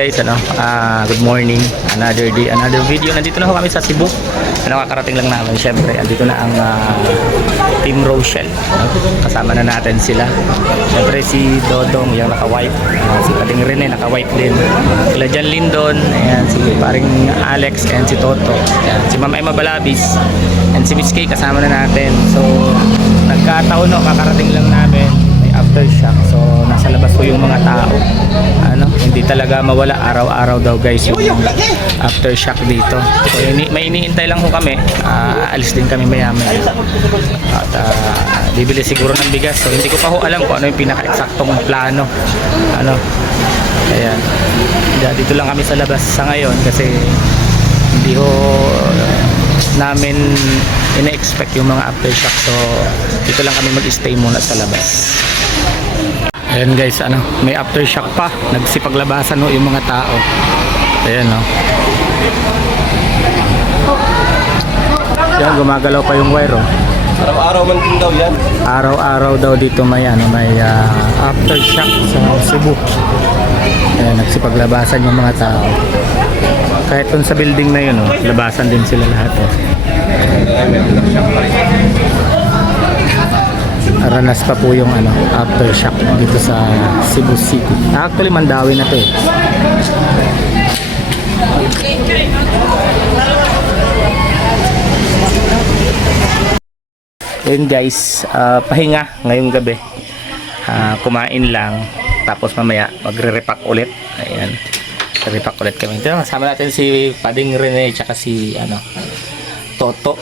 guys, good morning, another day, another video. Nandito na ho kami sa Cebu. Kakarating lang namin, syempre. Andito na ang Team Rochelle. Kasama na natin sila. Syempre si Dodong, yung naka-white. Si Pating Rene, naka-white din. Sila Jan Lindon, ayan, si paring Alex, and si Toto. Ayan, si Ma'am Emma Balabis, and si Miss Kay kasama na natin. So, nagkataon no, kakarating lang namin. Aftershock, so nasa labas po yung mga tao, hindi talaga mawala araw-araw daw guys yung aftershock dito. So may iniintay lang ho kami, alis din kami maya-maya at bibili siguro ng bigas. So hindi ko pa ho alam kung ano yung pinaka-eksaktong plano, kaya dito lang kami sa labas sa ngayon kasi hindi ho namin ina-expect yung mga aftershock, so dito lang kami mag-stay muna sa labas. Ayan guys, may aftershock pa, nagsipaglabasan ho yung mga tao. Ayan yan, gumagalaw pa yung wire Araw-araw man din daw yan. Araw-araw daw dito may aftershock sa Cebu. Ayan, nagsipaglabasan yung mga tao. Kahit dun sa building na yun, labasan din sila lahat. Ranas pa po yung aftershock dito sa Cebu City. Actually, Mandawi na to eh. Yun guys, pahinga ngayong gabi. Kumain lang, tapos mamaya magre-repack ulit. Ayan, repack ulit kami. Ito, kasama natin si Pading Rene tsaka si Toto.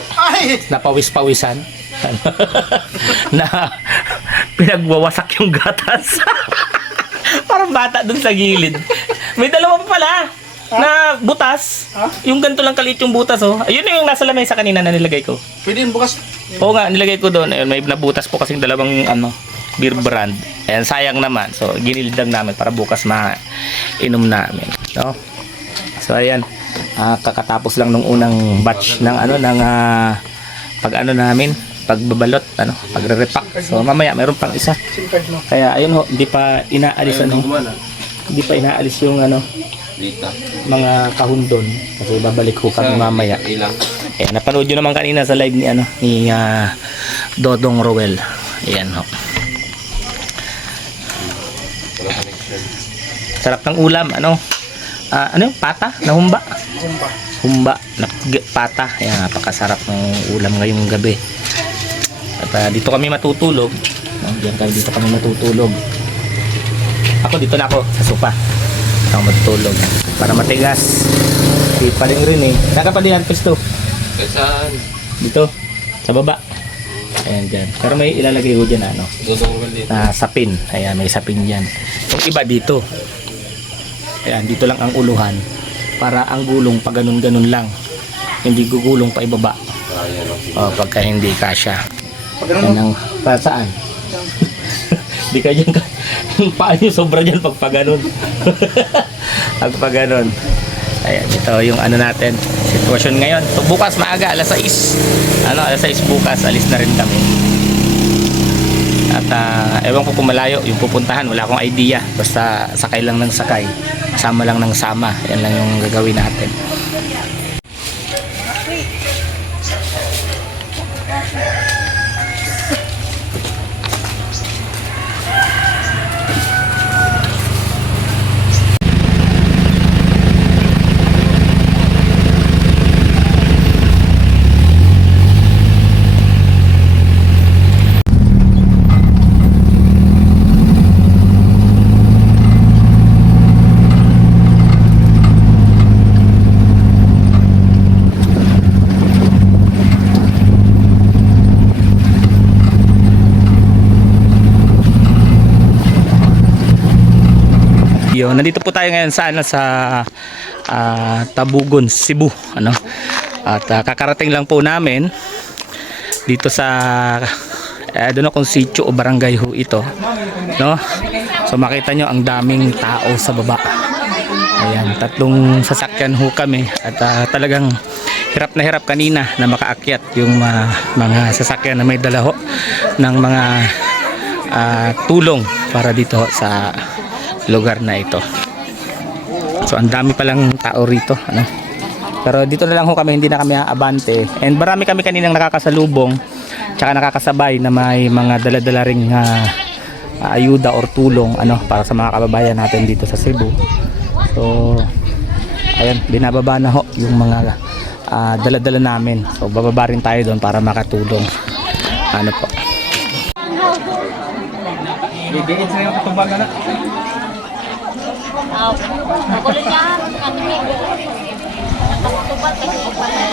Na pawis-pawisan. Na pinagwawasak yung gatas. Parang bata dun sa gilid. May dalawa pa pala na butas. Yung ganito lang kaliit yung butas. Ayun yung nasa lamesa kanina na nilagay ko. Pwede yung bukas. Oo nga, nilagay ko doon. Ayun, may nabutas po kasing dalawang beer brand. Ayan, sayang naman. So ginilid lang namin para bukas mainom namin. No? So ayan, kakatapos lang nung unang batch ng namin, pagbabalot, pagre-repack. So mamaya mayroon pang isa. Kaya ayun ho, hindi pa inaalis hindi pa inaalis yung mga kahon doon kasi babalik ho kami mamaya. Ayan, napanood nyo naman kanina sa live ni Dodong Roel. Ayan ho. Sarap ng ulam, pata na humba na pata. Ayan, napakasarap ng ulam ngayong gabi. At dito kami matutulog. Dito kami matutulog. Ako dito na ako sa sofa. Ako matutulog para matigas. Di paling rin eh. Nakapalihan pesto. Saan? Dito sa baba. Ayan dyan. Pero may ilalagay ko dyan na sapin. Ayan, may sapin dyan. Yung iba dito. Ayan, dito lang ang uluhan. Para ang gulong pa ganun-ganun lang. Hindi gugulong pa ibaba. Pagka hindi kasya. Yan para saan? Di ka dyan yung paa nyo sobra dyan pag paganon. Pag paganon. Ayan, ito yung natin sitwasyon ngayon. So bukas maaga, alas 6. Alas 6 bukas, alis na rin kami. At ewan ko kung malayo yung pupuntahan, wala akong idea. Basta sakay lang ng sakay, sama lang ng sama. Yan lang yung gagawin natin. Nandito po tayo ngayon sa Tabugon, Cebu, At kakarating lang po namin dito sa doon kung sitio o barangay ho ito, So makita nyo ang daming tao sa baba. Ayan, 3 sasakyan ho kami at talagang hirap na hirap kanina na makaakyat yung mga sasakyan na may dala ho ng mga tulong para dito sa lugar na ito. So ang dami palang tao rito, ano. Pero dito na lang ho kami, hindi na kami aabante. And marami kami kaninang nakakasalubong, tsaka nakakasabay na may mga dala-dala ring ayuda or tulong, ano, para sa mga kababayan natin dito sa Cebu. So ayun, binababa na ho yung mga dala-dala namin. So bababa rin tayo doon para makatulong. Ano po. Bibiin sa yung katubag na. Magulo niya, ano yung nakatubad kasi pagpapalay.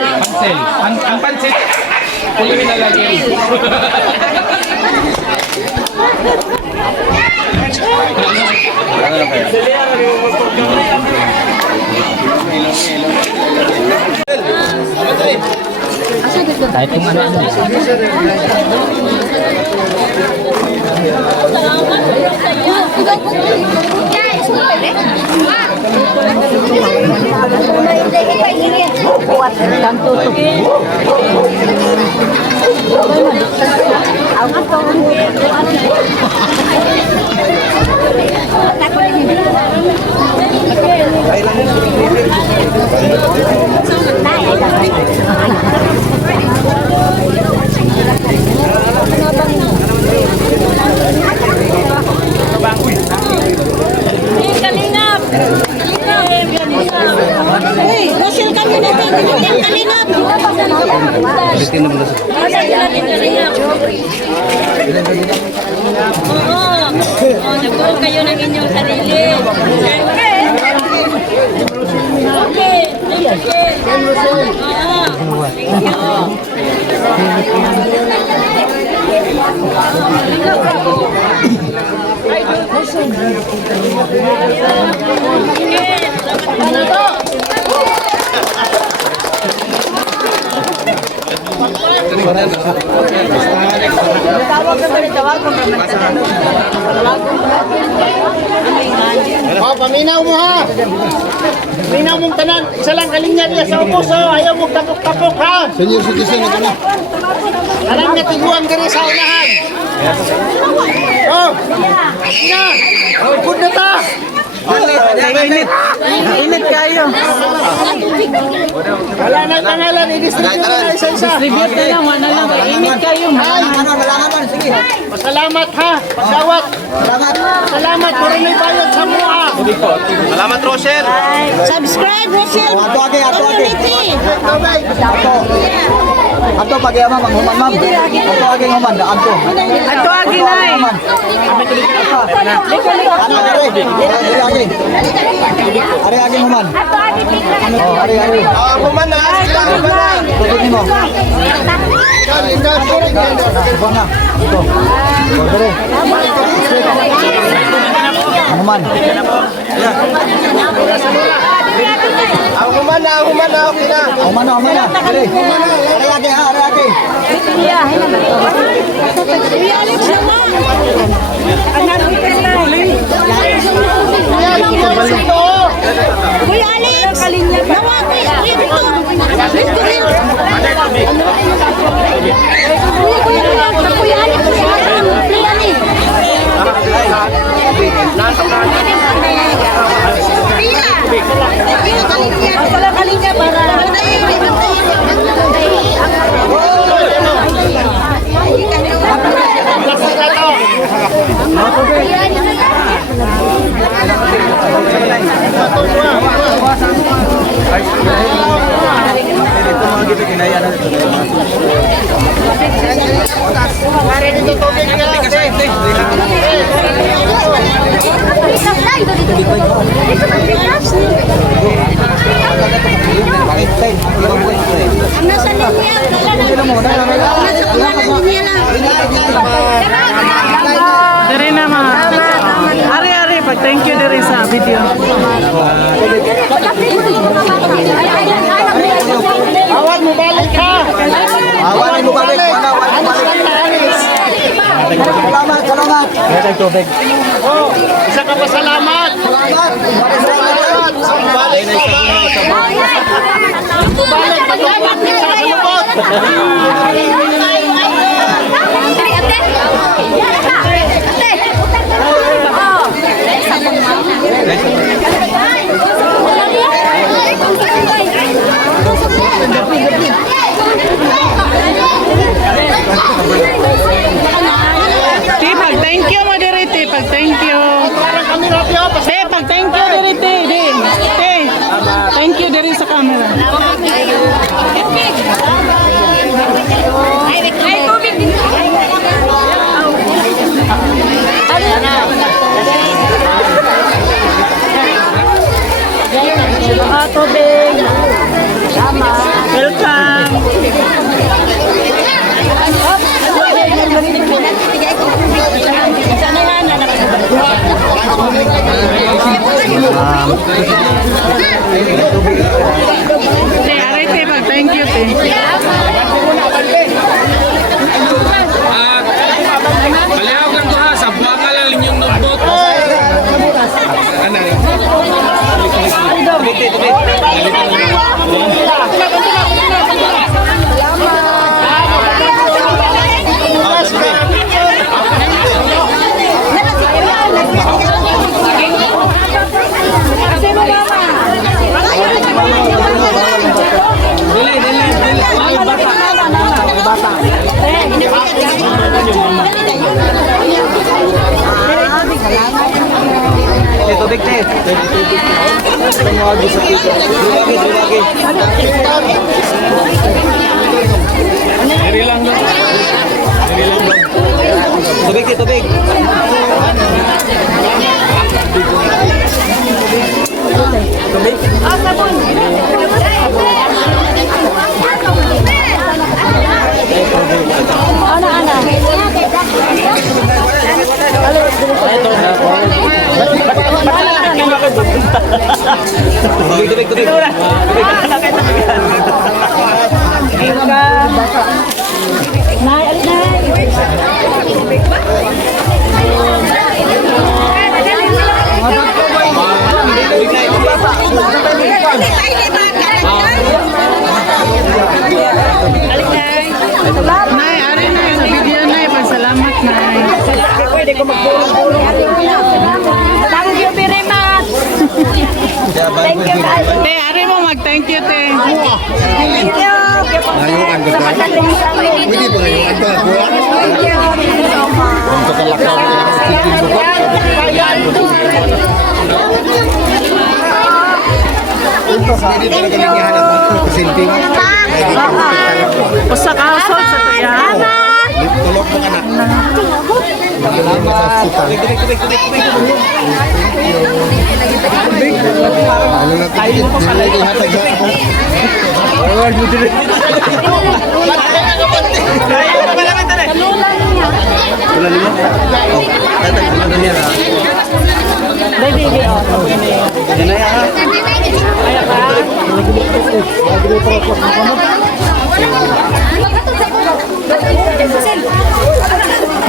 Pansel. Ang pansit. Kulimin na lagi. Kahit yung ano. Hey, Rochelle kami na ito. Kalingap. Oo, nagbuo kayo ng inyong sarili. Okay. Oh, paminaw mo ha. Paminaw mong tanan. Isa lang kalingan niya sa ubos. Oh. Ayaw mong tapok-tapok ha. Senior citizen na na. Alam na tiguan ka rin sa unahan. Oh, na. Oh, good na ta. Init kayo. Wala na pangalan. I-distribute na isa-isa. Distribute na lang, wala lang. Init kayo. Pasalamat ha. Pasawat. Salamat. Maraming bayad sa mua. Salamat, Rochelle. Subscribe, Rochelle. Community. Ato pagi ama manghuman ma'am. Ato agi human da ato. Ato agi nay. Ari agi human. Oh, ari. Human na. Sila human na. Tubig nimo. Human na. Ito. Ordere. Human. Human na. Okay na. Human na. Ari. Ari agi ha, ari agi. Kuya Alex naman. Kuya Alex. Nawati. Kuya dito. Dito rin. Kuya Alex. Kuya Alex. Pala kalinga para. Nasa linya. Nasa linya lang. Dari na mga. Ari, pag thank you dari sa video. Awan mo balik ha. Awan mo balik. Anis lang na anis. Salamat. Meron tubig. Oh, isa ka pa salamat. Salamat. Balik ka ba? Balik ka ba? Sa lubot. Te, pag thank you mo diri, te. Pag thank you. Parang kami rapyo. Te, pag thank you diri, te. Te, thank you diri sa camera. Ay, tubig din. Tubig. Welcome. Te, aray, te. Pag thank you, te. Palihaw ka ha, sa buwangan lang linyong notebook. Tubig, te. Tumawag sa pito. Dumagi. Diri lang daw. Tubig, te, tubig. Tubig. Nay, aray, nay. Sa video, nay. Pasalamat, nay. Thank you very much. Thank you, guys. Te, aray mo mag-thank you, te. Thank you. Ngayong Sa pagdating sa amin. Pwede ba ngayong ando? Thank you. Thank you so much. Kung kakalakaw ka ng chicken bukot. Pwede ba na kalingahan ako? Kasilping. Usa ka household sa tuya. Tulog mo anak. Magaling na sa hospital. Ano na tayo? Hindi hatag sa ako. Award mo din.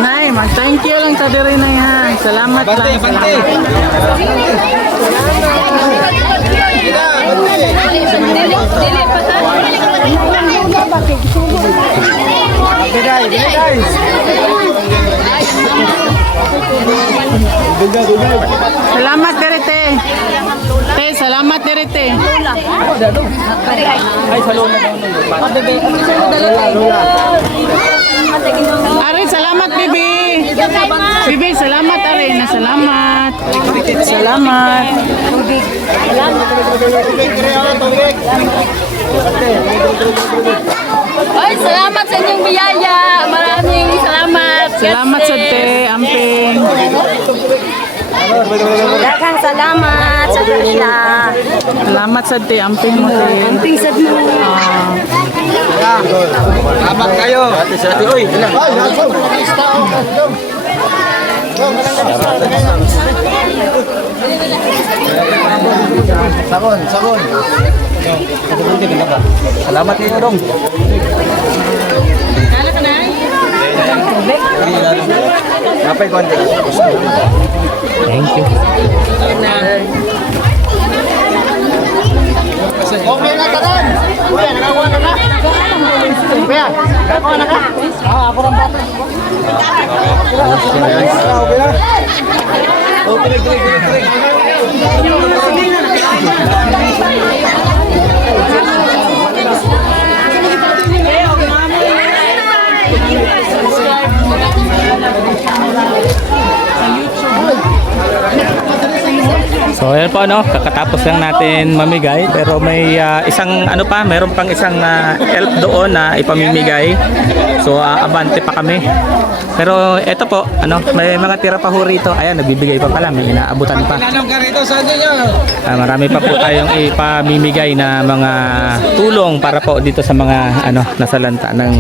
Nay, mag-thank you lang sa diri na yan. Salamat lang. Salamat. Salamat diri, te. Te, salamat diri, te. Ari, salamat, bibi. Bibi, salamat, Ari. Na salamat. Salamat. Oy, salamat sa inyong biyaya. Maraming salamat. Salamat sa te, amping. Daghang salamat sa kanila. Salamat sa te, amping mo, te. Amping sa mo. Salamat kayo. Ate sa ate, uy. Sabon. Salamat kayo dong. Kapay ko. Thank you. Okay na tanan. Kuya, nakakuha na ka. Kuya, nakakuha na ka. Ako rin bata. So ayan po ano, kakatapos lang natin mamigay pero may isang ano pa, meron pang isang elf doon na ipamimigay. So abante pa kami. Pero eto po, ano, may mga tira pa ho rito. Ayan, nagbibigay pa pala, may inaabutan pa. Marami pa po tayong ipamimigay na mga tulong para po dito sa mga ano, nasalanta ng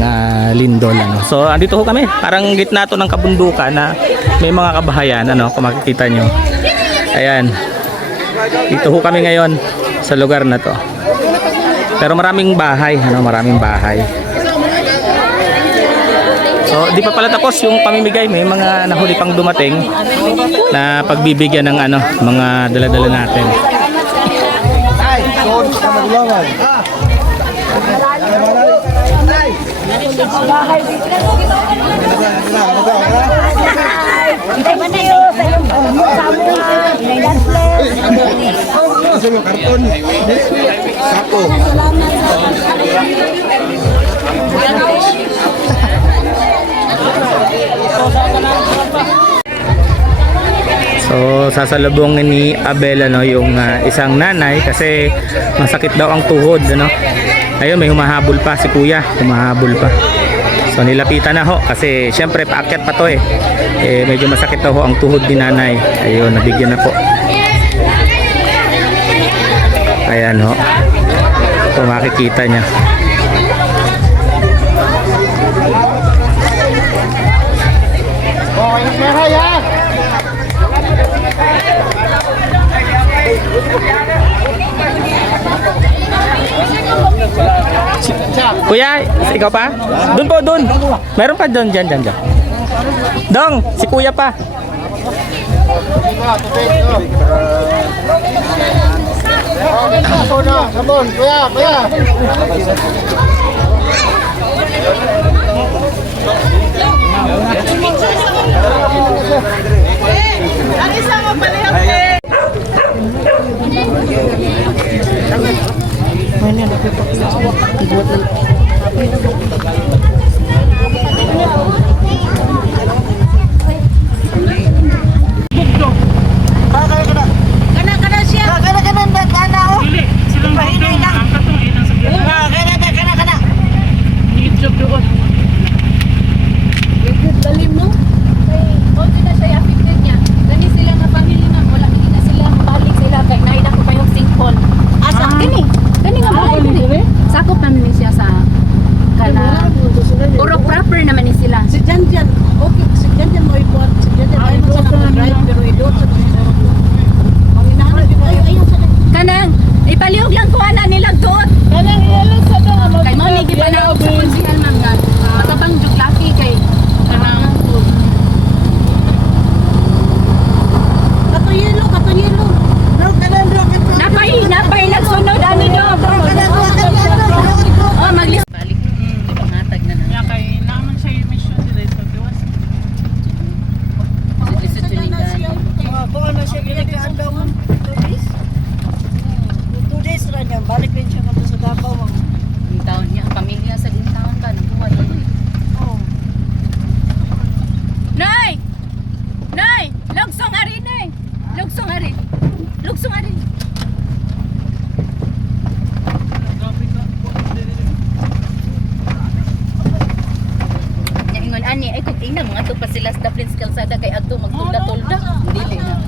lindol ano. So andito ho kami, parang gitna to ng kabundukan na may mga kabahayan ano, kung makikita nyo. Ayan. Dito ho kami ngayon sa lugar na to. Pero maraming bahay, ano, maraming bahay. So, di pa pala tapos yung pamimigay, may mga nahuli pang dumating na pagbibigyan ng ano, mga dala-dala natin. Karton. Sako. So sasalubungin ni Abel ano, yung isang nanay kasi masakit daw ang tuhod ano. Ayun, may humahabol pa si kuya, humahabol pa. So nilapitan na ho kasi syempre paakyat pa to eh. Medyo masakit daw ho ang tuhod ni nanay. Ayun, nabigyan na po. Ayan ho. Ito makikita niya. Okay na pera yan. Kuya, ikaw pa? Doon po, doon. Meron pa doon, dyan. Dong, si kuya pa. Sabon, kuya. Kana siya. Kana bata o. Pahinay lang. Kana. Lalim no? O na siya affected niya. Gani sila nga pamilya na wala hindi na sila mabalik sila kay naida ko pa yung singkol. Asa? Gani nga balik ni. Sakop naman ni siya sa kana. Puro proper naman ni sila. Si Janjan. Okay, si Janjan mo ibuat. Si Janjan ay mo sa drive pero idot sa ang inahanap ko ayun sa Kanang ipaliog lang kuha na nila doon. Kanang iyalos sa doon. Kay mo ni giba na sa konsinal man nga. Matabang jud laki kay kanang Katuyelo. No, kana bro. napay nagsunod ani do. Oh maglis balik. Pangatag na na. Kay naman siya yung mission dito sa Diwas. Lisod yun ni Kung ano siya ginagaan daw mo? 2 days? 2 days ra niya. Balik rin siya sa Davao. Ang taon niya, ang pamilya sa gintaon ka, nabuhay yun eh. Oh. Nay! Nay! Lugsong ari, Nay! Lugsong ari! Lugsong ari! Ingon ani, ay kung ina, mga to pa sila sa Dublin Kalsada kay adto magtulda-tulda. Dili na.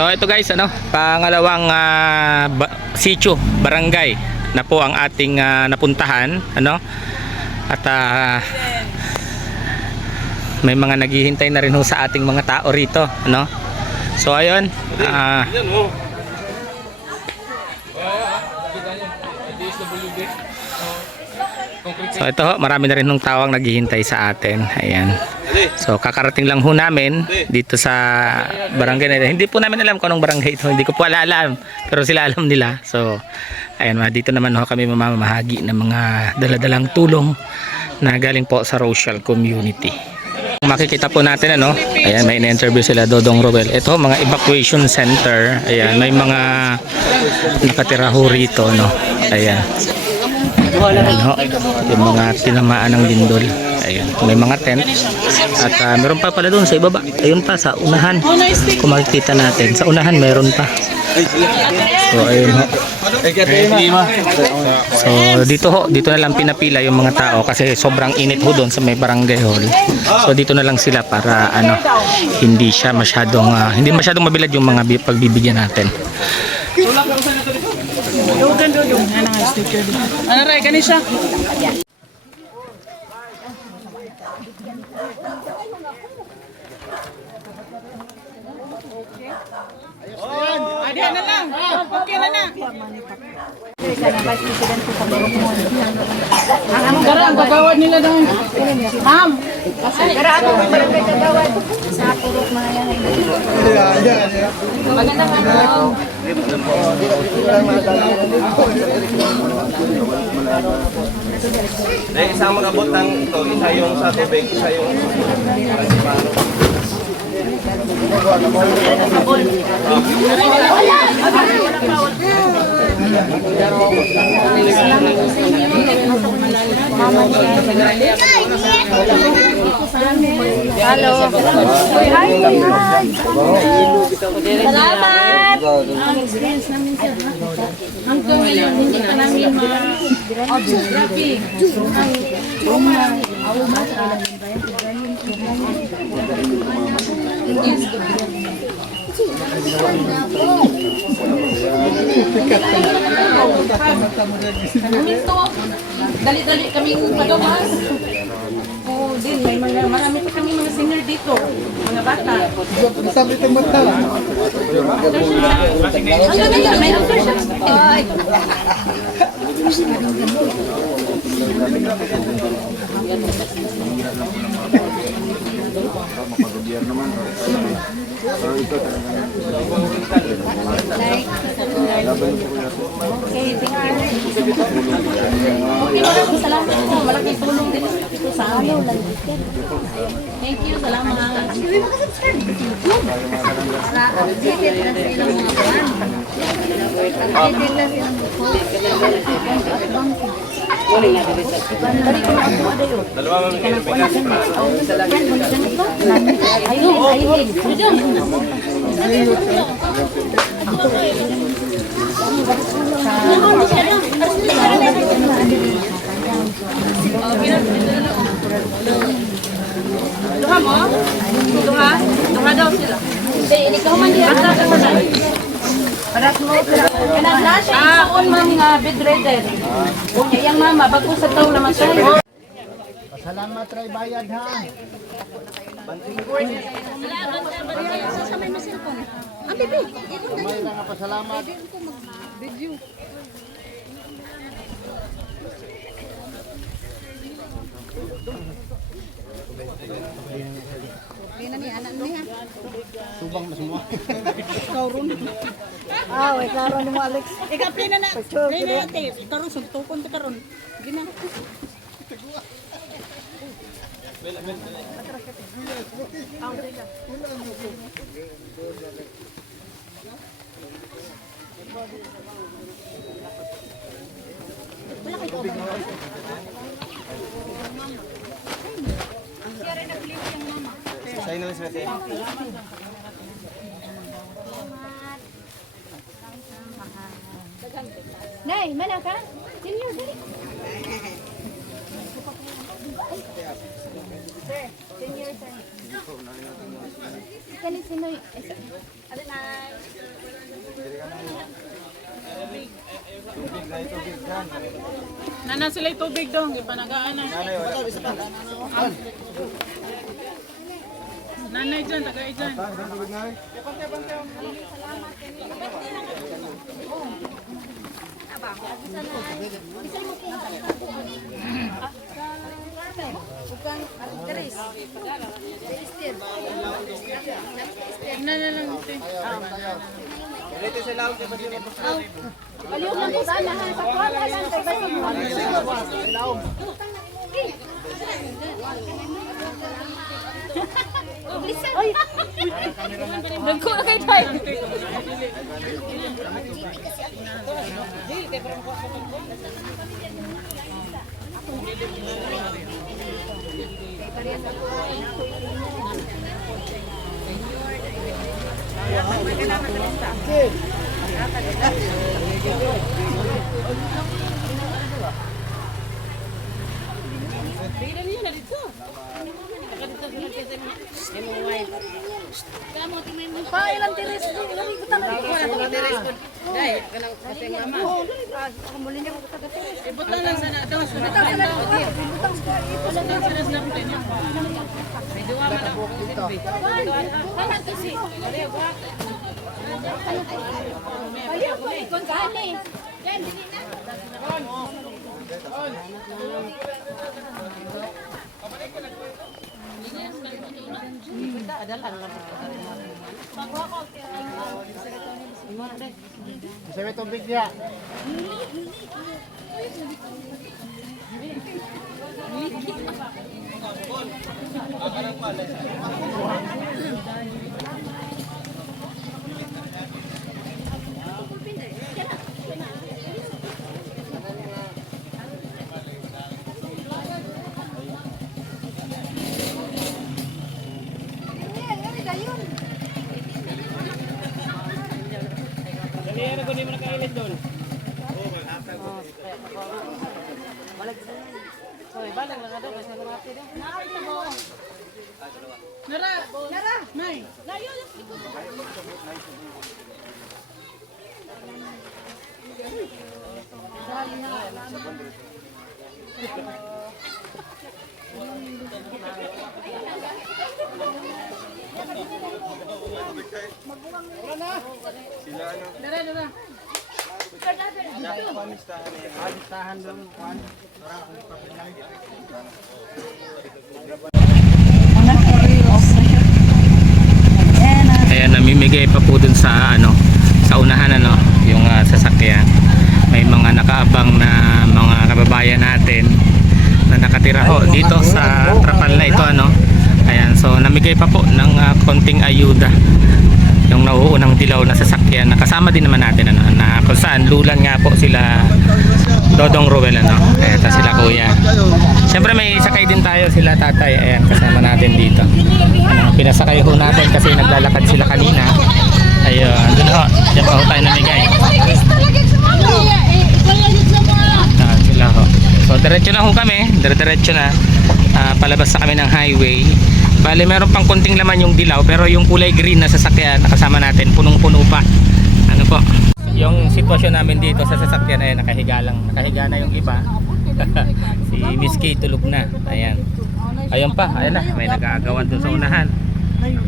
So ito guys, pangalawang sitio, barangay na po ang ating napuntahan, At may mga naghihintay na rin ho sa ating mga tao rito, So ayun, so ito ho, marami na rin nung tawang naghihintay sa atin. Ayan. So kakarating lang ho namin dito sa barangay na ito. Hindi po namin alam kung anong barangay ito. Hindi ko po alam. Pero sila alam nila. So ayan, dito naman ho kami mamamahagi ng mga daladalang tulong na galing po sa Rochelle community. Makikita po natin, ayan, may in-interview sila Dodong Roel. Ito mga evacuation center. Ayan, may mga nakatira ho rito, Ayan. Ayan ho, yung mga tinamaan ng lindol. Ayan, may mga tent. At meron pa pala doon sa ibaba. Ayun pa sa unahan. Kung makikita natin, sa unahan meron pa. So ayun ho. So dito na lang pinapila yung mga tao kasi sobrang init ho doon sa may barangay hall. So dito na lang sila para hindi masyadong mabilad yung mga pagbibigyan natin. Ano ray, kanisa? Adi na lang. Okay na na. Gara ang kagawad nila doon. Ma'am. Gara ang barangay kagawad sa purok mga yan. Magandang araw. Isang mag-abot ng ito, isa yung sa tubig, isa yung Hello. Salamat. Ang experience namin sir. Hanggang ngayon hindi pa namin ma-observe. Dali-dali kaming pagawas. Oh, din may marami pa kami mga senior dito, mga bata. Sabi itong bata. May aftershock. Ay. Salamat po. Malaking tulong din sa amin. Thank you. Salamat. Duha mo? Duha daw sila. Hindi ka man diya. Paras mo. Kanadla siya isaon mga bedridden. Okay, yung mama, bago sa taon naman siya. Salamat, Ray Bayad, ha? Sa may masilpon. Ang bibi. May nga pasalamat. Video. Kaya ni anak niya. Subang na semua. Kauron. Wait, karon mo Alex. Ikaw play na na. Play na natin. Karon sugtukon ta karon. Gina. Sa'yo naman si Mete. Nay, mana ka? Senior dali. Senior sir. Kanit sino yung... Alin ay? Nana sila yung tubig dong, di pa nagaan na. Nanay dyan, tagay dyan. Tingnan na lang ito. Baliw lang po sana ha. Sa kwarta lang kay Baliw. Oy. Dagko na kay tay. Pa, ilang tiris? Ilang ikutan na dito. Dahil, kanang kasi mama. Ako muli niya ko taga-tiris. Ibutang lang sana daw. Butang sa lahat. Butang sa Ibutang sila sa napitin niya. May duwa man ako. Kanan kasi. Baliw ko ikon gani. Yan, dili na. Isa may tubig niya. Nara! Nara! Nay! Nara! Nara! Ayan, namimigay pa po dun sa ano, sa unahan ano, yung sasakyan. May mga nakaabang na mga kababayan natin na nakatira ho dito sa trapal na ito ano. Ayan, so namigay pa po ng konting ayuda yung nauunang dilaw na sasakyan. Nakasama din naman natin ano, na kung saan lulan nga po sila Dodong Ruel ano. Eto sila kuya. Siyempre may sakay din tayo sila tatay. Ayan, kasama natin dito. Pinasakay ho natin kasi naglalakad sila kanina. Ayun, andun ho. Diyan pa ho tayo namigay. Sila ho. So diretso na ho kami. Diretso na. Palabas na kami ng highway. Bale meron pang konting laman yung dilaw pero yung kulay green na sasakyan nakasama natin punong-puno pa. Ano po? Yung sitwasyon namin dito sa sasakyan ay nakahiga lang. Nakahiga na yung iba. Si Miss K tulog na. Ayan. Ayun pa. Ayan na. May nag-aagawan dun sa unahan.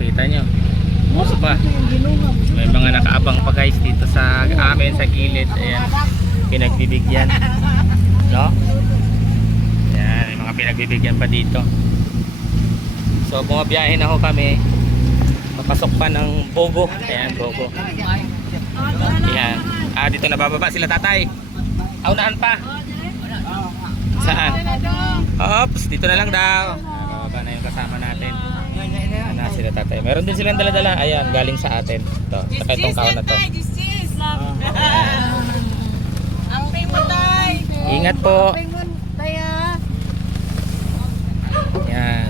Kita nyo. Puso pa. May mga nakaabang pa guys dito sa amin sa gilid. Ayan. Pinagbibigyan. No? Ayan. May mga pinagbibigyan pa dito. So bumabiyahe na ho kami. Papasok pa ng Bogo. Ayan, Bogo. Ayan. Dito na bababa sila tatay. Unahan pa. Saan? Oops, dito na lang daw. Bababa na yung kasama natin. Na sila tatay. Meron din silang dala-dala. Ayan, galing sa atin. Ito, saka itong kaon na to. Ang primo tay! Ingat po. Ayan.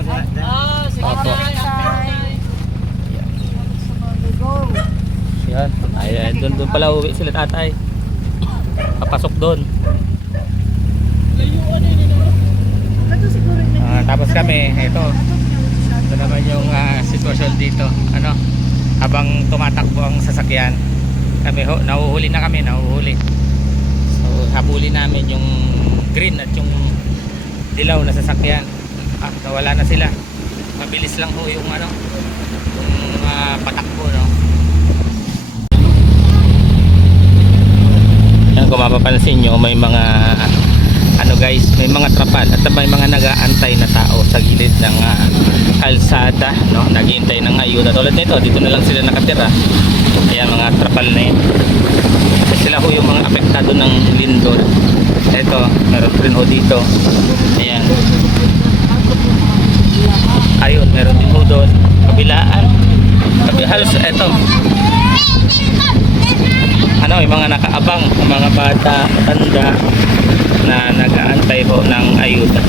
Oh, sige Opo. Yan. Ay, doon pala uwi sila tatay. Papasok doon. Layuan eh nila. Tapos kami, ito naman yung sitwasyon dito. Ano, habang tumatakbo ang sasakyan, kami nahuhuli na kami, so habulin namin yung green at yung dilaw na sasakyan. Nawala na sila, mabilis lang ho yung ano, yung patakbo, no. Yan, kung mapapansin nyo, may mga ano guys, may mga trapal at may mga nag-aantay na tao sa gilid ng kalsada, no, naghihintay ng ayuda. Tulad nito, dito na lang sila nakatira. Ayan, mga trapal na yun. Sila ho yung mga apektado ng lindol. Ito, meron rin ho dito. Ayan. Ayun, meron din ho doon. Kabilaan. Halos ito. Ano, yung mga nakaabang, mga bata, matanda na nag-aantay ho ng ayuda.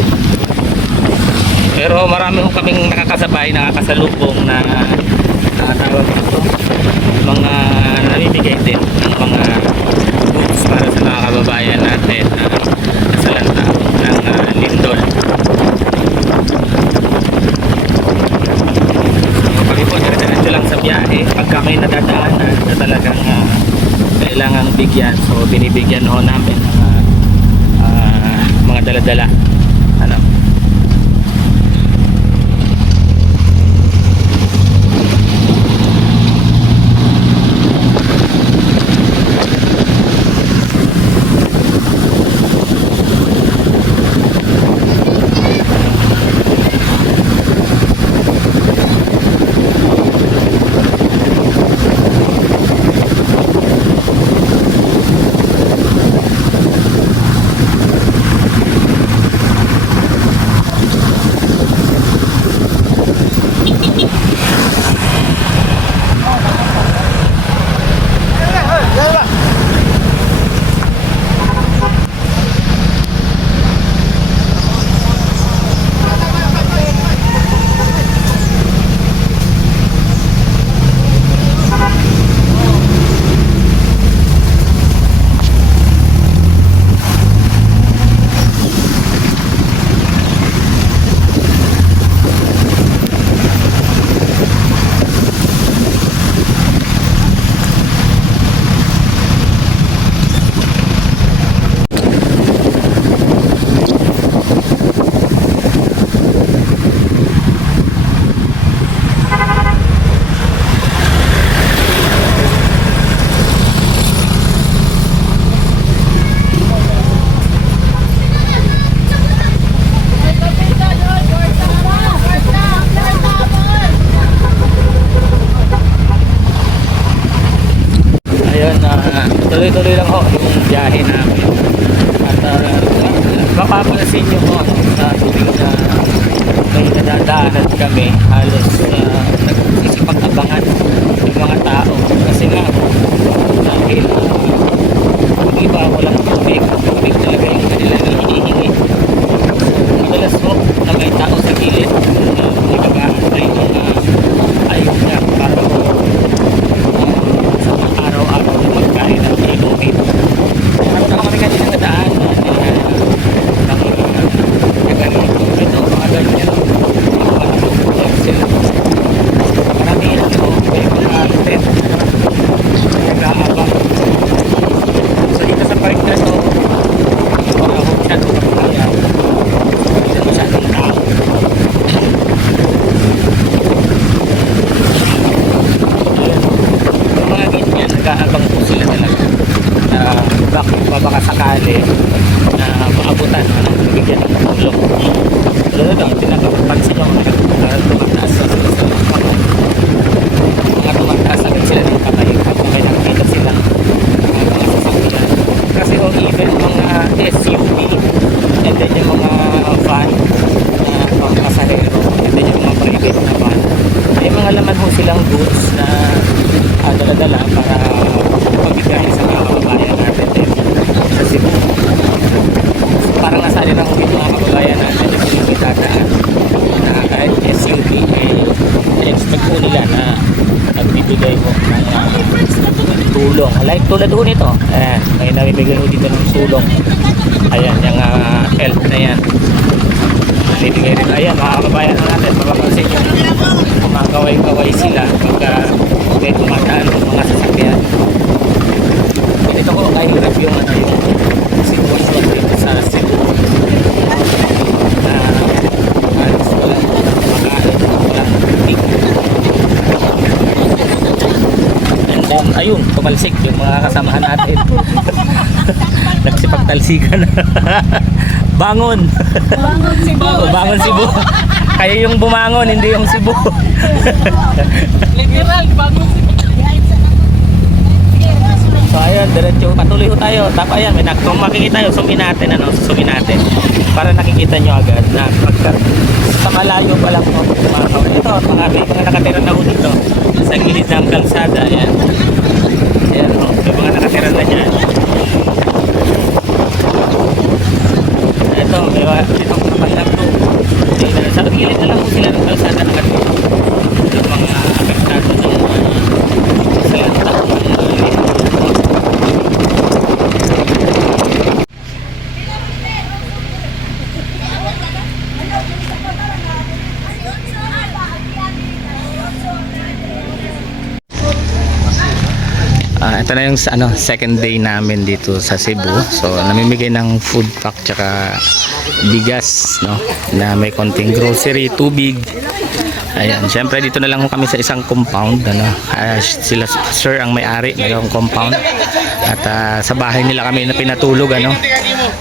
Pero marami ho kaming nakakasabay, nakakasalubong na tawag ito, mga namimigay din ng mga goods para sa mga kababayan natin na sa lantaw ng lindol. So kami po diretso lang sa biyahe. Pagka may nadadaanan na talagang kailangang bigyan, so binibigyan ho namin ng mga dala-dala. Ano? Tuloy-tuloy lang ho yung biyahe namin. At mapapansin nyo ho sa tuwing may nadadaanan kami, halos nagsisipag-abangan yung mga tao. Kasi nga dahil yung iba walang tubig talaga yung kanila hinihingi. Madalas ho na may tao sa gilid nag-aantay ng ayuda para sa araw-araw na magkain ng tubig. Marami na kami kanina na daan ito, mga ganyan. Marami ito, may mga tent nag-aabang. So dito sa park na ito, mga hotel o kapaya, dito masyadong tao. Yung mga ganyan, nag-aabang po sila talaga na baka sakali na maabutan, bigyan ng tulong. Tulad ito, pinakapansin nyo mga tumataas sa mga tumataas agad sila ng kamay kapag may nakikita silang mga sasakyan. Kasi even mga SUV and then yung mga van na pang pasahero and then yung mga private na van, may mga laman ho silang goods na dala-dala para pabigay sa mga kababayan natin din sa Cebu. So, parang nasali ng mga kababayan natin yung pinagdadaan na kahit SUV expect po nila na nagbibigay mo ng tulong. Like tulad po nito, may namibigay po dito ng tulong. Ayan, yung health na yan. Binibigay rin. Ayan, mga kababayan natin, mapapansin nyo, kumakaway-kaway sila pagka may tumataan ng mga sasakyan. Ganito ko kahirap yung sitwasyon dito sa Cebu na halos walang makain, walang titik. And then, ayun, tumalsik yung mga kasamahan natin. Nagsipagtalsikan. Bangon! Bangon Cebu. Kayo yung bumangon, hindi yung Cebu. Literal, bangon si So ayun, diretso, patuloy ho tayo. Tapos ayan, kung makikita nyo, sumin natin, sumin natin. Para nakikita nyo agad na pagka sa malayo pa lang po. Ito, may mga nakatira na ho dito. Sa gilid ng kalsada, ayan. Ayan, may mga nakatira na dyan. Ito, may mga dito kapag to. Sa gilid na lang po sila ng kalsada nakatira. Yung mga apektado ng salanta. Ito na yung second day namin dito sa Cebu. So namimigay ng food pack tsaka bigas, no, na may konting grocery, tubig. Ayan, syempre dito na lang kami sa isang compound, sila sir ang may-ari ng compound. At sa bahay nila kami na pinatulog,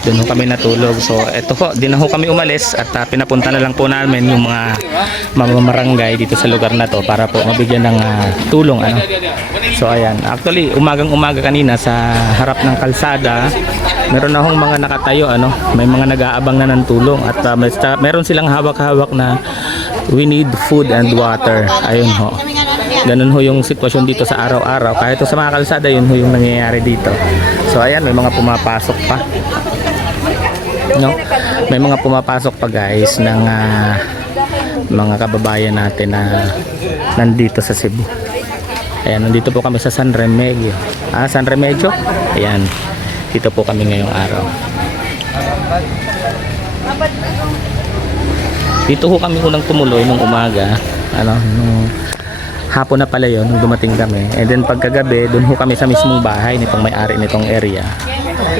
doon kami natulog. So eto po, di na ho kami umalis at pinapunta na lang po namin yung mga mamamarangay dito sa lugar na to para po mabigyan ng tulong, So ayan, actually umagang-umaga kanina sa harap ng kalsada, meron na hong mga nakatayo, may mga nag-aabang na ng tulong at meron silang hawak-hawak na we need food and water. Ayun ho. Ganun ho yung sitwasyon dito sa araw-araw. Kahit sa mga kalsada, yun ho yung nangyayari dito. So ayan, may mga pumapasok pa. No? May mga pumapasok pa guys ng mga kababayan natin na nandito sa Cebu. Ayan, nandito po kami sa San Remigio. San Remigio? Ayan, dito po kami ngayong araw. Dito ho kami unang tumuloy nung umaga, nung hapon na pala yun, nung dumating kami. And then pagkagabi, dun ho kami sa mismong bahay nitong may-ari nitong area.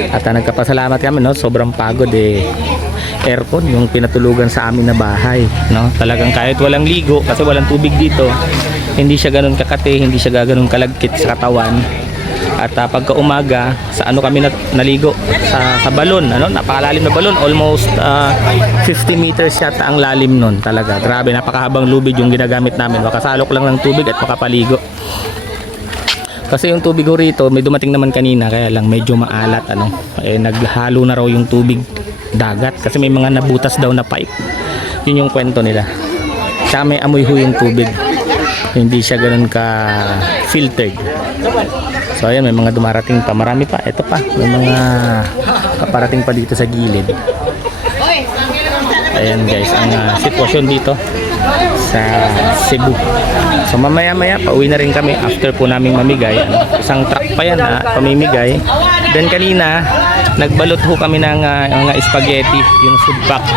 At nagkapasalamat kami, sobrang pagod aircon yung pinatulugan sa amin na bahay, talagang kahit walang ligo kasi walang tubig dito, hindi siya ganun kakate, hindi siya ganun kalagkit sa katawan. At pagka umaga sa kami naligo sa balon, napakalalim na balon, almost 50 meters yata ang lalim nun. Talaga grabe, napakahabang lubid yung ginagamit namin, makasalok lang ng tubig at makapaligo. Kasi yung tubig ko rito, may dumating naman kanina, kaya lang medyo maalat, naghalo na raw yung tubig dagat kasi may mga nabutas daw na pipe. Yun yung kwento nila. Tsaka may amoy ho yung tubig, hindi siya ganun ka filtered. So ayan, may mga dumarating pa, marami pa, ito pa, may mga paparating pa dito sa gilid. Ayan guys, ang sitwasyon dito sa Cebu. So mamaya-maya pauwi na rin kami after po naming mamigay. Isang truck pa yan pamimigay. Then kanina nagbalot ho kami ng mga spaghetti, yung food pack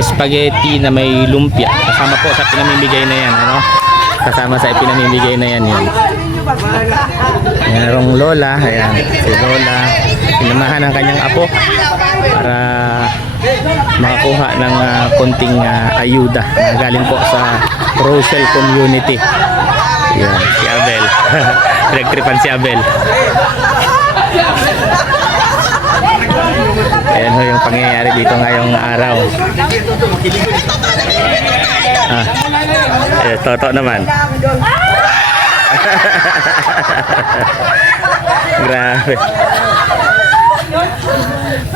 spaghetti na may lumpia. Kasama po sa pinamimigay na yan, kasama sa ipinamimigay na yan yun. Merong lola, ayan, si lola, pinamahan ng kanyang apo para makakuha ng konting ayuda na galing po sa Rochelle community. Ayan, si Abel. Pinagtripan si Abel. Ayan ho yung pangyayari dito ngayong araw. Toto naman. Grabe.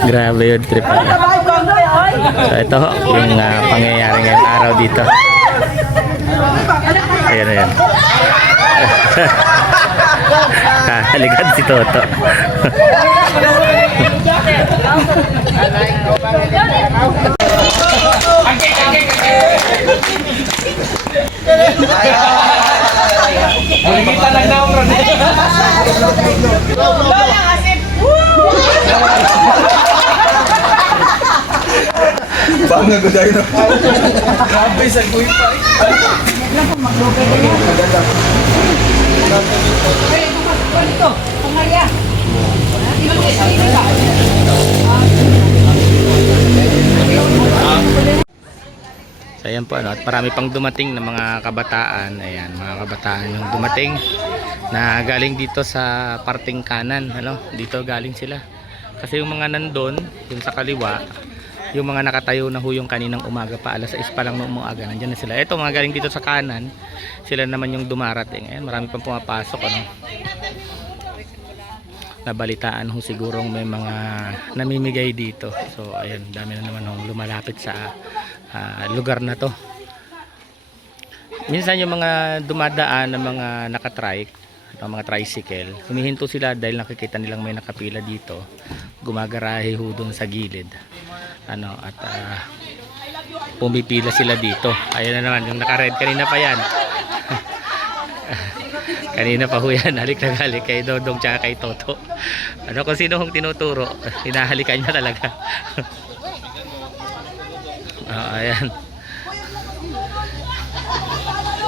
Grabe yun, tripan. So ito ho, yung pangyayari ngayong araw dito. Ayan, ayan. Haligad si Toto. Banga ko tayo na. So ayan po ano, at marami pang dumating na mga kabataan. Ayan, mga kabataan yung dumating na galing dito sa parting kanan, ano? Dito galing sila. Kasi yung mga nandun, yung sa kaliwa, yung mga nakatayo na ho yung kaninang umaga pa, alas 6 pa lang ng umaga, nandiyan na sila. Ito mga galing dito sa kanan, sila naman yung dumarating. Ayan, marami pang pumapasok, ano? Nabalitaan ho sigurong may mga namimigay dito. So ayan, dami na naman hong lumalapit sa lugar na to. Minsan yung mga dumadaan ng mga nakatrike, mga tricycle, humihinto sila dahil nakikita nilang may nakapila dito, gumagarahe ho dun sa gilid, ano, at pumipila sila dito. Ayun na naman yung naka-red, kanina pa yan. Kanina pa ho yan, halik na halik kay Dodong tsaka kay Toto. Ano, kung sino hong tinuturo, hinahalikan niya talaga. Ayan.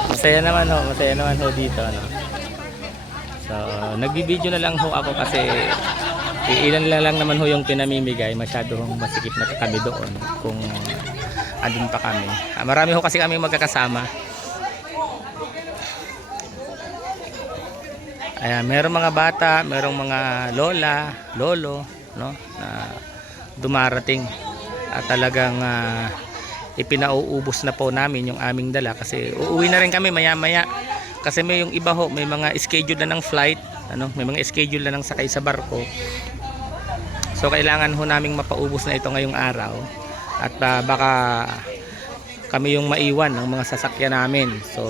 Masaya naman ho dito, ano. So, nagbibideo na lang ho ako kasi ilan lang naman ho yung pinamimigay, masyado hong masikip na kami doon kung andun pa kami. Marami ho kasi kami magkakasama. Ayan, merong mga bata, merong mga lola, lolo, no, na dumarating at talagang ipinauubos na po namin yung aming dala kasi uuwi na rin kami maya-maya kasi may yung iba ho, may mga schedule na ng flight, ano, may mga schedule na ng sakay sa barko. So kailangan ho naming mapaubos na ito ngayong araw at baka kami yung maiwan ng mga sasakyan namin. So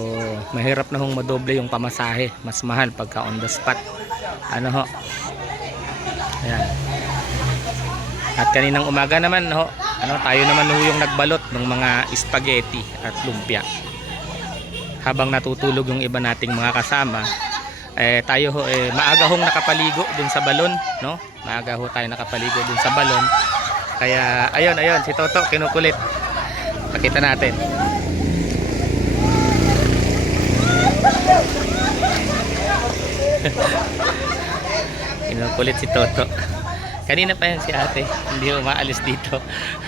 mahirap na hong madoble yung pamasahe, mas mahal pagka on the spot, ano ho. Ayan. At kaninang umaga naman ho, ano, tayo naman ho yung nagbalot ng mga spaghetti at lumpia. Habang natutulog yung iba nating mga kasama, tayo ho maaga hong nakapaligo dun sa balon, no? Maaga ho tayo nakapaligo dun sa balon. Kaya ayun si Toto kinukulit. Pakita natin. Kinukulit si Toto. Kanina pa yan si ate, hindi umaalis dito.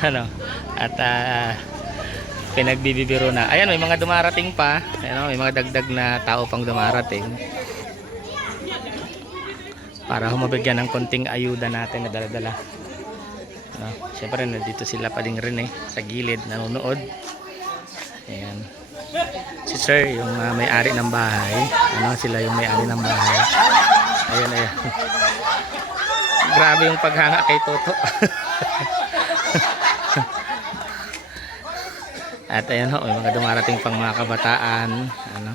Ano? At pinagbibibiro na. Ayan, may mga dumarating pa. Ayan, may mga dagdag na tao pang dumarating. Para humabigyan ng konting ayuda natin na dala-dala. No? Siyempre, nandito sila pa din rin sa gilid, nanonood. Ayan. Si Sir, yung may-ari ng bahay. Ano, sila yung may-ari ng bahay. Ayan. Grabe yung paghanga kay Toto. At ayan ho, may mga dumarating pang mga kabataan, ano,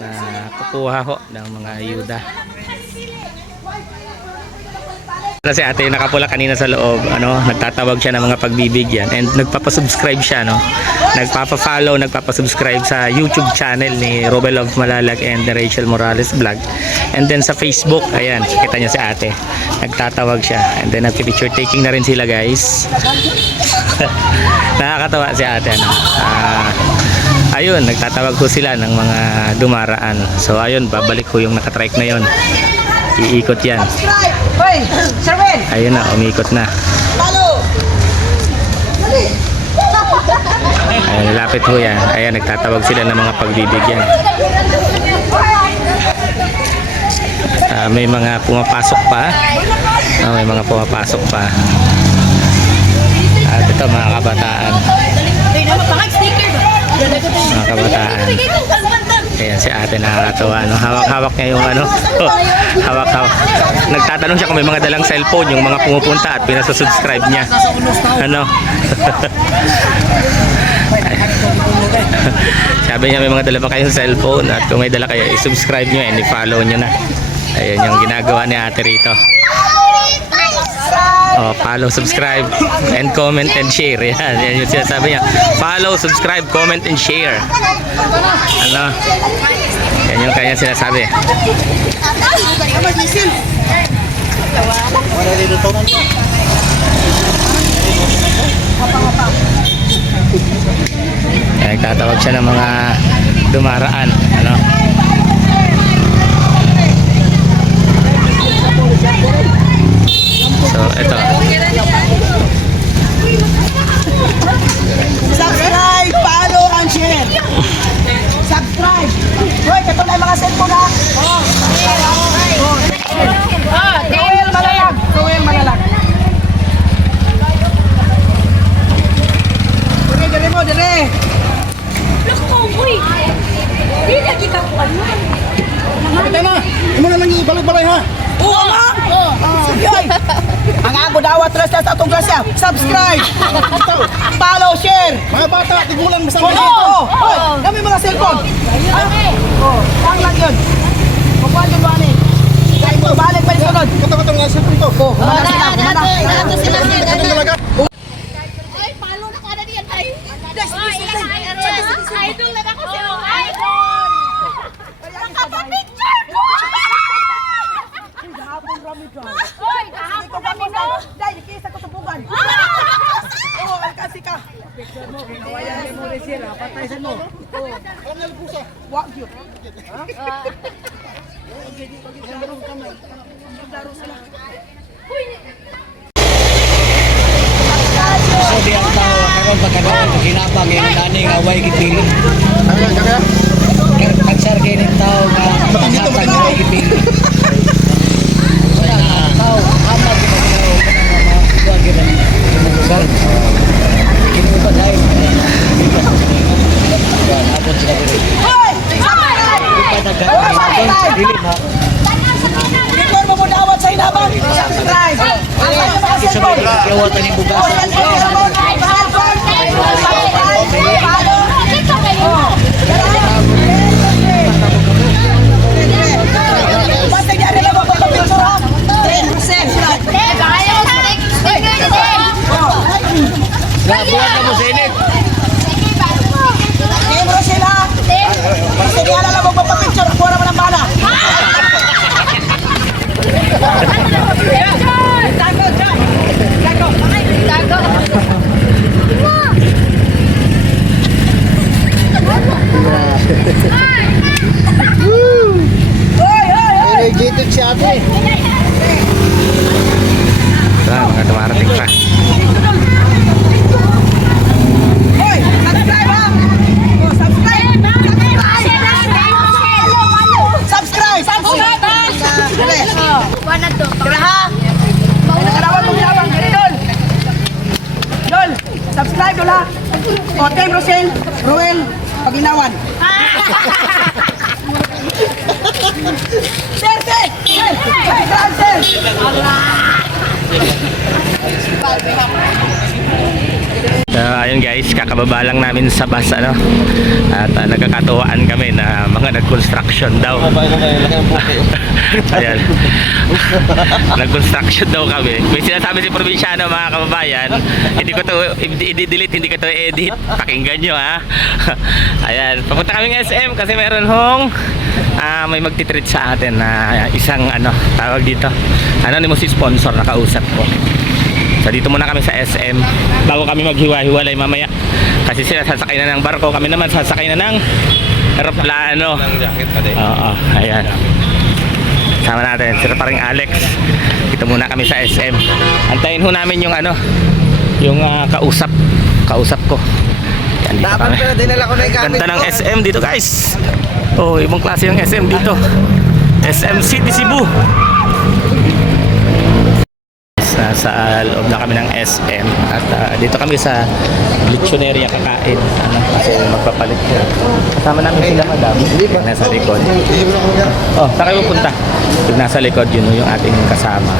na kukuha ho ng mga ayuda. Kasi ate nakapula kanina sa loob, ano, nagtatawag siya ng mga pagbibigyan and nagpapa-subscribe siya, no. Nagpapa-follow, nagpapa-subscribe sa YouTube channel ni Robel of Malalag and Rachel Morales Vlog. And then sa Facebook, ayan, kita niya si ate. Nagtatawag siya. And then nagpi-picture taking na rin sila, guys. Nakakatawa si ate, ano. Ayun, nagtatawag ko sila ng mga dumaraan. So ayun, babalik ko yung nakatrike na yon. Iikot yan. Ayun na, umikot na. Ayun, lapit ho yan. Ayan, nagtatawag sila ng mga pagbibigyan. May mga pumapasok pa. May mga pumapasok pa. At ito, mga kabataan. Mga kabataan. Ayan si ate, nakakatawa, no? Hawak-hawak niya yung ano. Hawak-hawak. Nagtatanong siya kung may mga dalang cellphone, yung mga pumupunta at pinasa-subscribe niya. Ano? Sabi niya may mga dala pa kayong cellphone at kung may dala kayo, i-subscribe niyo and i-follow niyo na. Ayan yung ginagawa ni ate rito. Follow, subscribe, and comment and share. Yan yung sinasabi niya. Follow, subscribe, comment, and share. Ano? Yan yung kanya sinasabi. Wala dito to. Nagtatawag siya ng mga dumaraan. Ano? So, ito. Subscribe, follow, and share. Subscribe. Hoy, ito na yung mga cellphone ha. Roel Malalag. Roel Malalag. Sige, dire mo, dire. Kapitay na. Imo na lang ibalik-balay ha. Oo nga. Sige. Ang ako dawat tres sa atong grasya. Subscribe. Follow, share. Mga bata, tigulang masang Oo. Hoy, kami mga cellphone. Oh, ang lang yun. Kukuha yun ba ni? Balik pa yung sunod. Kata-kata nga sa punto. Oh, kumana sila, kumana. Ito talaga. Ay, palo na ka na diyan ay. Idol na ako siya. Idol! Nakapapicture ko! Gahapon rami dyan. Hoy, kahapon kami no? Dahil, ikisa ko sa bugan. Oo, alkasi ka. Picture mo, ginawayan mo rin sila. Pataysan mo. Oo. Wag yun. Sabi ang tao, karon pagkadaan, kinapang yung daning away kipili. Kaya, kaya. Pagsar kayo ng tao na kinapang yung away kipili. Wala ang tao, amat yung tao, huwag yun ang sumugal. Kinuba dahil. Abot sila ko rin. Hoy! Dilim ha. Ikaw mo muna awat sa hinabang. Subscribe. Ang mga mga Isa ba cellphone. yung kiwatan yung bugas? Basta niya rin ako pagpapicture ha. 10%. Buwan na mo sa init. Kaya sila. Basta niya lang ako pagpapicture. Kuha naman ang bala. Energetic si ate. Ito na, mga dumarating pa. Hoy! Subscribe ha. Oh, subscribe. Subscribe. Subscribe. Tira ha. Nagkarawan mo ginawang. Dol. Dol. Subscribe dol ha. O, Team Rosel. Roel. Paginawan. Share, share. Subscribe, share. Ayun guys, kakababa lang namin sa bus ano. At nagkakatuwaan kami na mga nag-construction daw. Ayan. Nag-construction daw kami. May sinasabi si probinsyano mga kababayan, hindi ko to i-delete, hindi ko to i-edit. Pakinggan nyo ha. Ayan, papunta kaming SM kasi meron hong may magtitreat sa atin na isang ano, tawag dito, anonymous sponsor na kausap ko. So dito muna kami sa SM bago kami maghiwa-hiwalay mamaya. Kasi sila sasakay na ng barko, kami naman sasakay na ng eroplano. Oo, ayan. Sama natin, sila paring Alex. Dito muna kami sa SM. Antayin ho namin yung ano, yung kausap ko. Yan, dito kami. dinala ko na yung Ganda ng SM dito guys. Oh, ibang klase yung SM dito. SM City Cebu. Nasa loob na kami ng SM at dito kami sa Lechoneria kakain kasi magpapalit ko. Kasama namin sila madam yung nasa likod. Oh, saan kayo pupunta? Yung nasa likod yun yung ating kasama.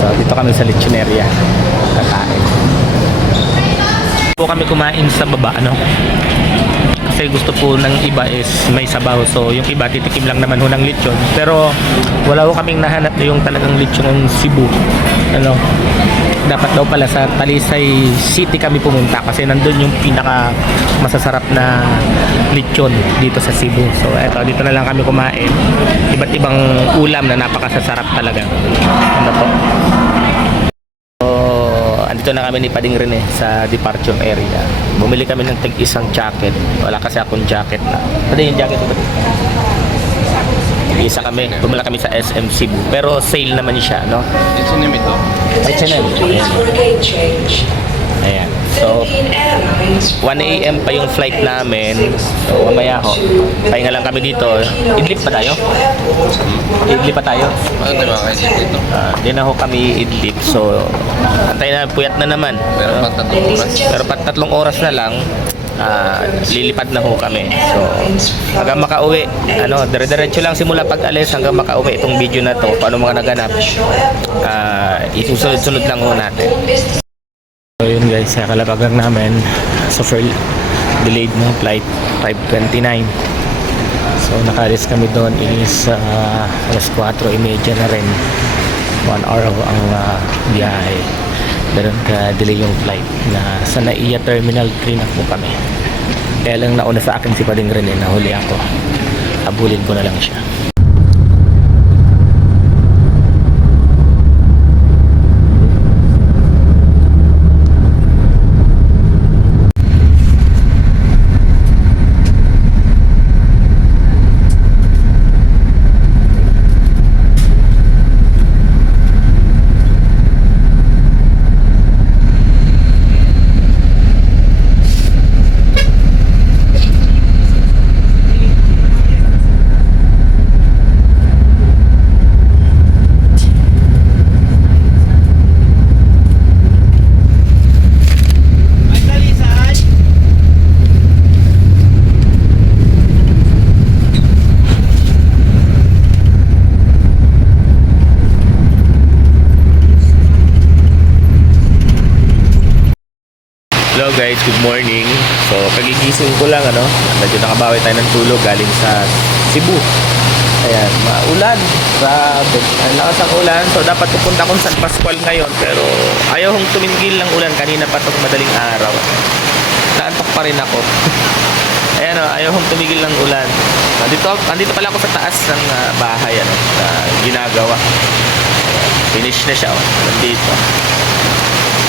So dito kami sa Lechoneria kakain. Po kami kumain sa baba ano. Kasi gusto po ng iba is may sabaw, so yung iba titikim lang naman ho ng lechon, pero wala ho kaming nahanap na yung talagang lechon ng Cebu ano. Dapat daw pala sa Talisay City kami pumunta kasi nandun yung pinaka masasarap na lechon dito sa Cebu. So eto, dito na lang kami kumain, iba't ibang ulam na napakasasarap talaga ano po. So andito Nandito na kami ni Pading Rene sa departure area. Bumili kami ng tig-isang jacket. Wala kasi akong jacket na. Ano yung jacket ba? Isa kami. Bumili kami sa SM Cebu. Pero sale naman siya, no? H&M ito. H&M. Ayan. So, 1 AM pa yung flight namin. So, mamaya ho. Pahinga lang kami dito. Idlip pa tayo? Idlip pa tayo? Di na ho kami idlip. So, antay na, puyat na naman. Pero pa 3 oras na lang, lilipad na ho kami. So, hanggang makauwi, dire-diretso lang simula pag-alis hanggang makauwi itong video na to. Paano mga naganap? Isusunod-sunod lang ho natin. So yun guys, kalabagang namin so for delayed na flight 5:29. So nakalis kami doon is alas 4:30 na rin. 1 hour ang biyahe. Ganun ka delay yung flight na sa Naiya Terminal 3 na po kami. Kaya lang nauna sa akin si Pading Rene, nahuli ako. Habulin ko na lang siya. Hello guys, good morning. So kagigising ko lang medyo nakabawi tayo ng tulog galing sa Cebu. Ayan, maulan. Grabe, ang lakas ng ulan. So dapat pupunta akong San Pascual ngayon pero ayaw hong tumingil ng ulan kanina pa itong madaling araw. Naantok pa rin ako. Ayan ayaw hong tumigil ng ulan. Andito pala ako sa taas ng bahay na ginagawa. Finish na siya nandito.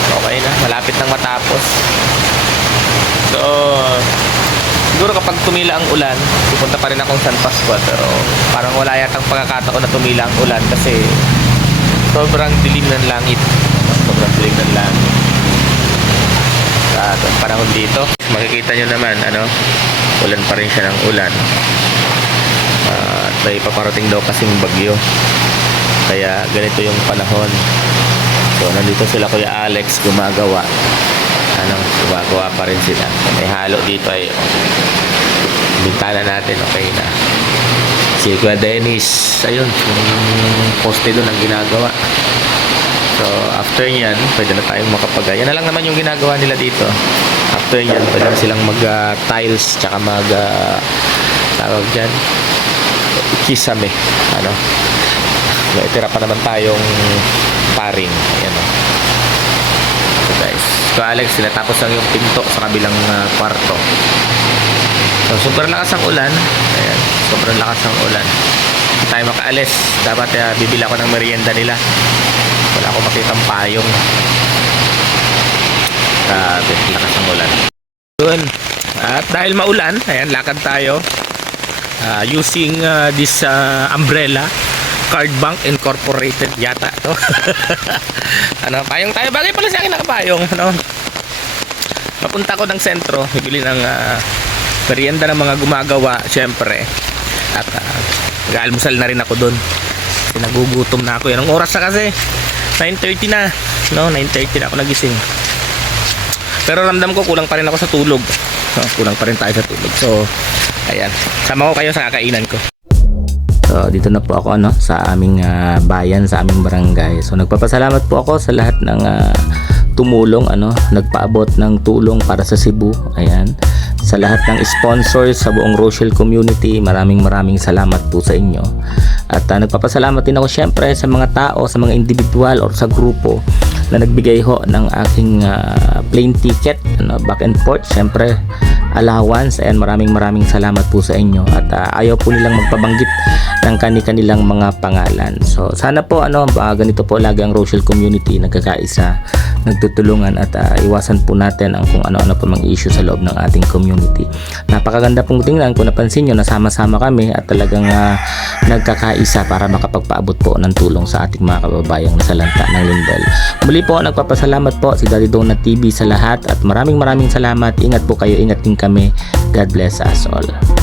Okay na, malapit nang matapos. So, siguro kapag tumila ang ulan, pupunta pa rin akong San Pascual pero parang wala yatang pagkakataon na tumila ang ulan kasi sobrang dilim ng langit. Sobrang dilim ng langit. At ang panahon dito, makikita nyo naman, ulan pa rin siya ng ulan. At may paparating daw kasing bagyo. Kaya ganito yung panahon. So, nandito sila Kuya Alex gumagawa. Gumagawa pa rin sila. May halo dito ay bintana natin, okay na. Si Kuya Dennis, ayun, yung poste doon ang ginagawa. So, after nyan, pwede na tayong makapagaya. Yan na lang naman yung ginagawa nila dito. After nyan, pwede na silang mag-tiles, tsaka tawag dyan, kisame. May tira pa naman tayong paring. Ayan so guys, so Alex, sinatapos lang yung pinto sa kabilang kwarto. So sobrang lakas ang ulan. Ayan, sobrang lakas ang ulan. Hindi tayo makaalis. Dapat bibili ako ng merienda nila. Wala akong makitang payong. Grabe, lakas ang ulan. Yun. At dahil maulan, ayan, lakad tayo using this umbrella. Card Bank Incorporated yata to. Payong tayo. Bagay pala sa akin nakapayong. Papunta ko ng sentro, bibili ng merienda ng mga gumagawa, syempre. At nag-almusal na rin ako doon. Kasi nagugutom na ako. Yan ang oras na kasi. 9:30 na. 9:30 na ako nagising. Pero ramdam ko kulang pa rin ako sa tulog. Kulang pa rin tayo sa tulog. So, ayan. Sama ko kayo sa kakainan ko. So, dito na po ako sa aming bayan, sa aming barangay. So, nagpapasalamat po ako sa lahat ng tumulong, nagpaabot ng tulong para sa Cebu. Ayan. Sa lahat ng sponsors sa buong Rochelle community, maraming salamat po sa inyo. At nagpapasalamat din ako syempre sa mga tao, sa mga individual or sa grupo na nagbigay ho ng aking plane ticket, back and forth. Syempre, allowance. Ayan, maraming salamat po sa inyo at ayaw po nilang magpabanggit ng kanilang mga pangalan. So sana po ganito po lagi ang Rochelle community, nagkakaisa, nagtutulungan at iwasan po natin ang kung ano-ano pa mga issue sa loob ng ating community. Napakaganda pong tingnan kung napansin nyo, nasama-sama kami at talagang nagkakaisa para makapagpaabot po ng tulong sa ating mga kababayang nasa lanta ng lindol. Muli po, nagpapasalamat po si Daddy Donut TV sa lahat at maraming salamat. Ingat po kayo, ingat din kami. God bless us all.